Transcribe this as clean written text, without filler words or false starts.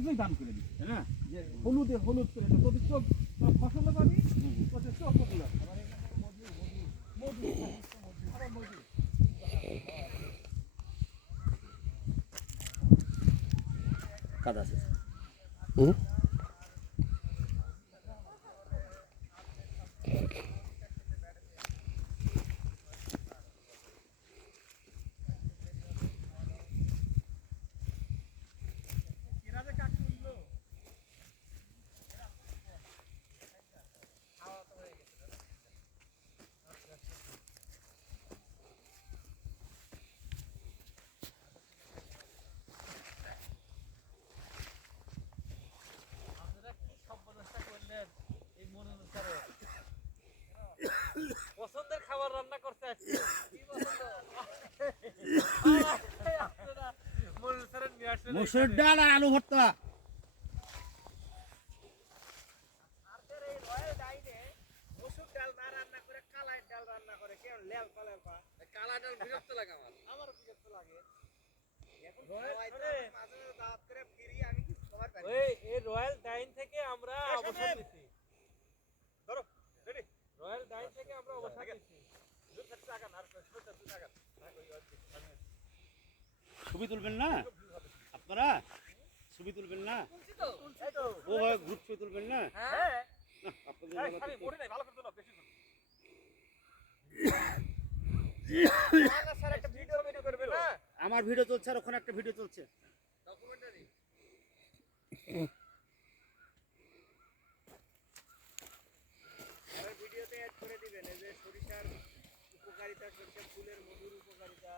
খরচই দান করে দিচ্ছে, তাই না? যে হলুদ করে দে, তোদের চোখ ফসলও পাবি, তোদের চোখ গুলো আবার এখানে মধু আবার মধু। কাদা আছে। পছন্দের খাবার রান্না করতে আসছে। মসুর ডাল আর আলু ভর্তা। মসুর ডাল না রান্না করে কালাই ডাল রান্না করে, কেমন লেলপা কালাই ডাল বিরক্ত লাগে আমারও বিরক্ত লাগে। এই রয়্যাল ডাইন থেকে আমরা অবসর নিচ্ছি। ধরো রেডি, রয়্যাল ডাইন থেকে আমরা অবসর নিচ্ছি। ছবি তুলবেন না আপনারা? ছবি তুলবেন না? ও ভাই গ্রুপ ছবি তুলবেন না? হ্যাঁ আপনাদের ভালো করে দাও, বেশি স্যার একটা ভিডিও করবে না? আমার ভিডিও চলছে আর ওখানে একটা ভিডিও চলছে। ডকুমেন্টারি ভিডিওতে অ্যাড করে দিবেন এই যে সরিষার উপকারিতা, সরিষার ফুলের মধুর উপকারিতা।